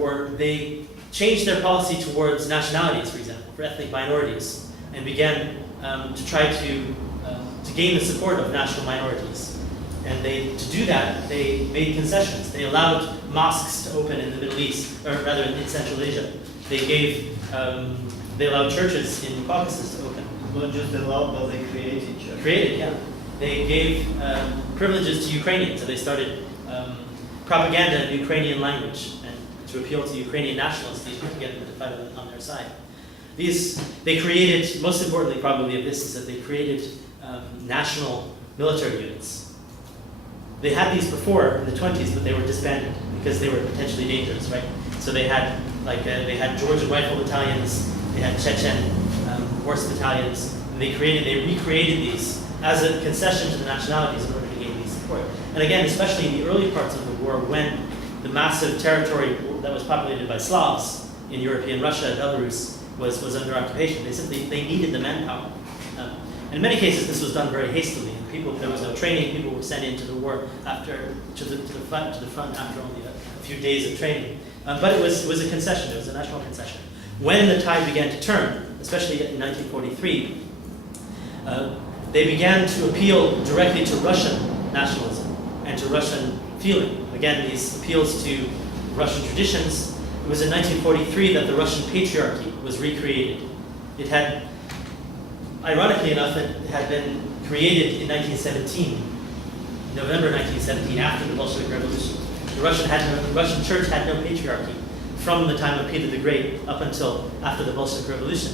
war, they changed their policy towards nationalities, for example, for ethnic minorities, and began to try to gain the support of national minorities. And to do that, they made concessions. They allowed mosques to open in the Middle East, or rather in Central Asia. They allowed churches in the Caucasus to open. Not just allowed, but they created churches. Created, yeah. They gave privileges to Ukrainians, so they started propaganda in Ukrainian language and to appeal to Ukrainian nationalists to get them to fight on their side. They created, most importantly probably of this, is that they created national military units. They had these before in the 20s, but they were disbanded because they were potentially dangerous, right? So they had Georgian rifle battalions, they had Chechen horse battalions, and they recreated these as a concession to the nationalities in order to gain these support. And again, especially in the early parts of the war, when the massive territory that was populated by Slavs in European Russia, Belarus, was under occupation, they needed the manpower. And in many cases, this was done very hastily. There was no training. People were sent into the war to the front after only a few days of training. But it was a concession. It was a national concession. When the tide began to turn, especially in 1943, they began to appeal directly to Russian nationalism and to Russian feeling. Again, these appeals to Russian traditions. It was in 1943 that the Russian Patriarchy was recreated. It had, ironically enough, it had been created in 1917, November 1917, after the Bolshevik Revolution. The Russian Church had no patriarchy from the time of Peter the Great up until after the Bolshevik Revolution.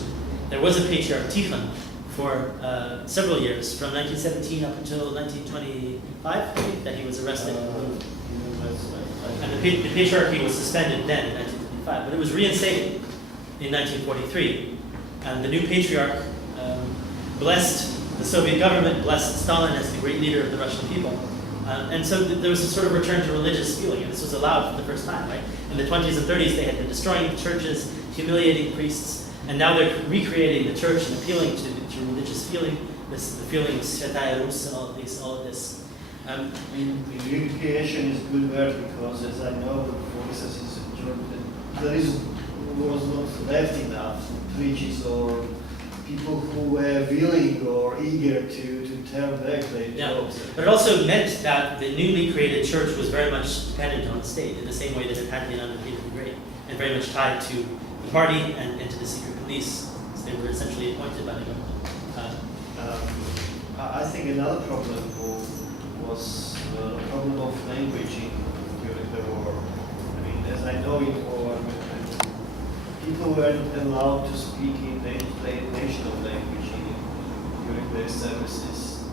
There was a patriarch, Tikhon, for several years, from 1917 up until 1925, that he was arrested. And the patriarchy was suspended then in 1925, but it was reinstated in 1943. And the new patriarch blessed the Soviet government, blessed Stalin as the great leader of the Russian people. And so there was a sort of return to religious feeling, and this was allowed for the first time, right? In the 20s and 30s, they had been destroying the churches, humiliating priests, and now they're recreating the church and appealing to religious feeling, the feeling of Svetaya Rus and all of this. Recreation is a good word because, as I know, for instance, in Germany, was not left enough preachers or people who were willing or eager to turn back their jobs. But it also meant that the newly created church was very much dependent on the state in the same way that it had been under Peter the Great, and very much tied to the party and to the secret police. So they were essentially appointed by the government. I think another problem was the problem of language during the war. I mean, as I know in war, people weren't allowed to speak in their national language during their services.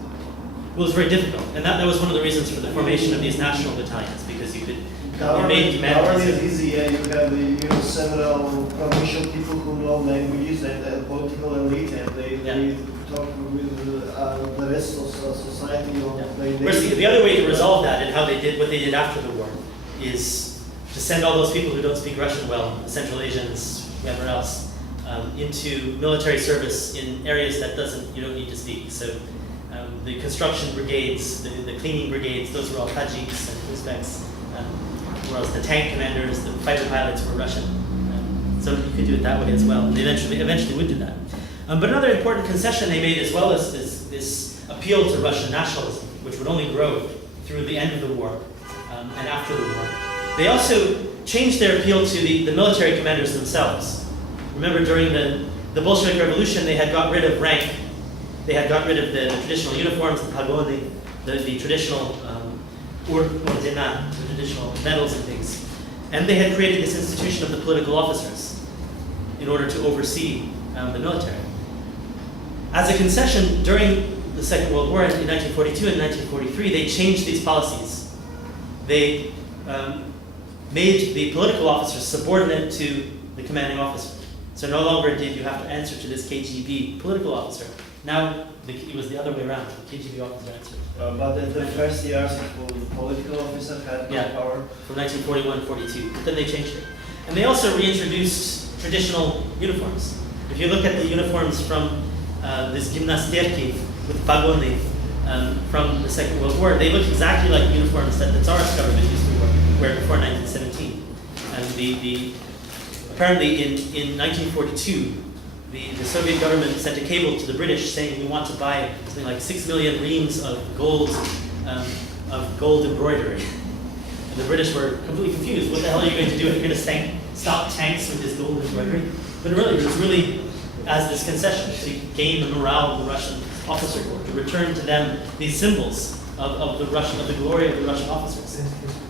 Well, it was very difficult, and that was one of the reasons for the formation of these national battalions, because you made Nowadays is easy. You have several provincial people who know languages and political elite, and they talk with the rest of society. The other way to resolve that, and how what they did after the war, is to send all those people who don't speak Russian well, the Central Asians, whoever else, into military service in areas that you don't need to speak. So the construction brigades, the cleaning brigades, those were all Tajiks and Uzbeks. Whereas the tank commanders, the fighter pilots were Russian. So you could do it that way as well. And they eventually would do that. But another important concession they made, as well as this appeal to Russian nationalism, which would only grow through the end of the war and after the war, they also changed their appeal to the military commanders themselves. Remember, during the Bolshevik Revolution, they had got rid of rank. They had got rid of the traditional uniforms, the pagode, the traditional ordena, the traditional medals and things. And they had created this institution of the political officers in order to oversee the military. As a concession, during the Second World War in 1942 and 1943, they changed these policies. They made the political officers subordinate to the commanding officer. So no longer did you have to answer to this KGB political officer. Now it was the other way around. The KGB officer answered. But in the first years, the political officer had no power. From 1941-42. But then they changed it. And they also reintroduced traditional uniforms. If you look at the uniforms from this gymnasterki with pagode from the Second World War, they look exactly like uniforms that the Tsarist government used to wear before 1917. And apparently in 1942, the Soviet government sent a cable to the British saying we want to buy something like 6 million reams of gold embroidery. And the British were completely confused. What the hell are you going to do? Are you going to stop tanks with this gold embroidery? But really, it was really as this concession to gain the morale of the Russian officer corps, to return to them these symbols of the glory of the Russian officers.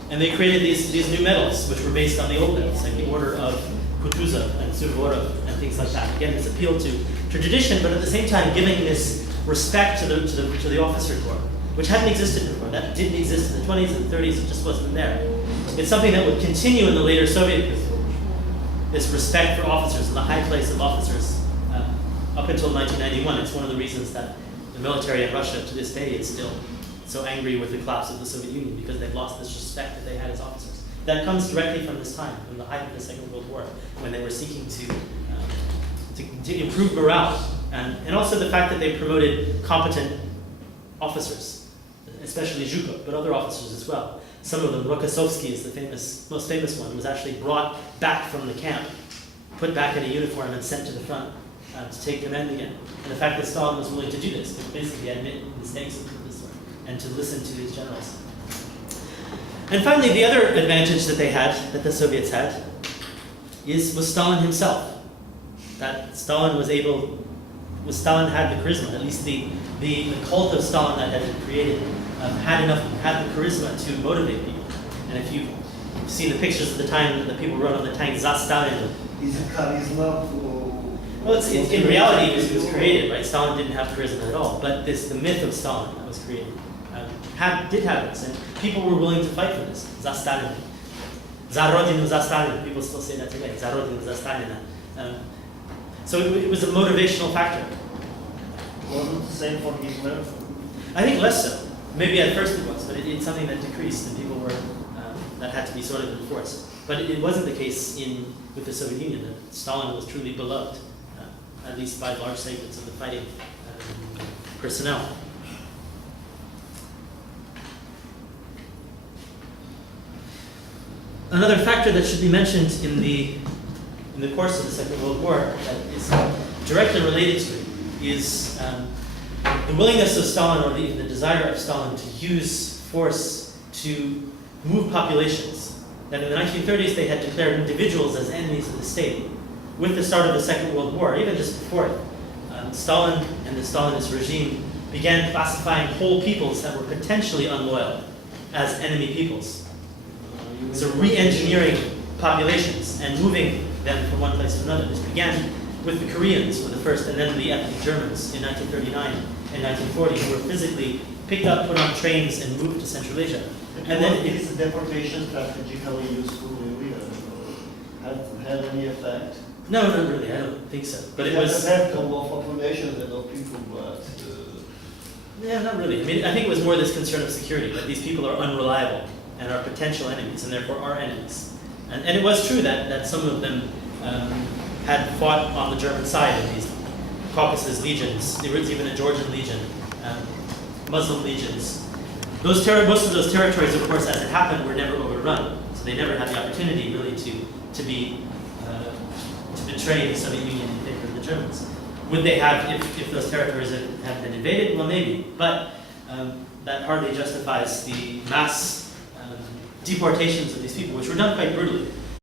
And they created these new medals, which were based on the old medals, like the Order of Kutuzov and Suvorov and things like that. Again, this appeal to tradition, but at the same time giving this respect to the officer corps, which hadn't existed before. That didn't exist in the 20s and 30s. It just wasn't there. It's something that would continue in the later Soviet period. This respect for officers and the high place of officers up until 1991. It's one of the reasons that the military in Russia to this day is still so angry with the collapse of the Soviet Union, because they've lost this respect that they had as officers. That comes directly from this time, from the height of the Second World War, when they were seeking to improve morale, and also the fact that they promoted competent officers, especially Zhukov, but other officers as well. Some of them, Rokossovsky is the most famous one, was actually brought back from the camp, put back in a uniform and sent to the front to take command again. And the fact that Stalin was willing to do this, to basically admit mistakes of this sort, and to listen to these generals. And finally, the other advantage that they had, that the Soviets had, was Stalin himself. That Stalin had the charisma, at least the cult of Stalin that had been created, had the charisma to motivate people. And if you've seen the pictures of the time that the people rode on the tank, Za Stalin. Is it charisma? Well, in reality, it was created, right? Stalin didn't have charisma at all, but the myth of Stalin that was created did have this, and people were willing to fight for this. Za Stalin. Za Rodinu, za Stalin. People still say that today. Za Rodinu, za Stalin. So it was a motivational factor. Wasn't the same for Hitler? I think less so. Maybe at first it was, but it's something that decreased, and people were that had to be sort of enforced. But it wasn't the case with the Soviet Union. That Stalin was truly beloved, at least by large segments of the fighting personnel. Another factor that should be mentioned in the course of the Second World War that is directly related to it is the willingness of Stalin, or the desire of Stalin, to use force to move populations. That in the 1930s they had declared individuals as enemies of the state. With the start of the Second World War, even just before it, Stalin and the Stalinist regime began classifying whole peoples that were potentially unloyal as enemy peoples. So re-engineering populations and moving them from one place to another. This began with the Koreans were the first, and then the ethnic Germans in 1939 and 1940, who were physically picked up, put on trains, and moved to Central Asia. And then is the deportation strategically useful, really? Had any effect? No, not really. I don't think so. But it was. Have more population than of people, but. Yeah, not really. I mean, I think it was more this concern of security, that these people are unreliable and are potential enemies, and therefore are enemies. And it was true that some of them had fought on the German side of these Caucasus legions. There was even a Georgian legion, Muslim legions. Most of those territories, of course, as it happened, were never overrun. So they never had the opportunity, really, to betray the Soviet Union in favor of the Germans. Would they have if those territories had been invaded? Well, maybe. But that hardly justifies the mass deportations of these people, which were done quite brutally.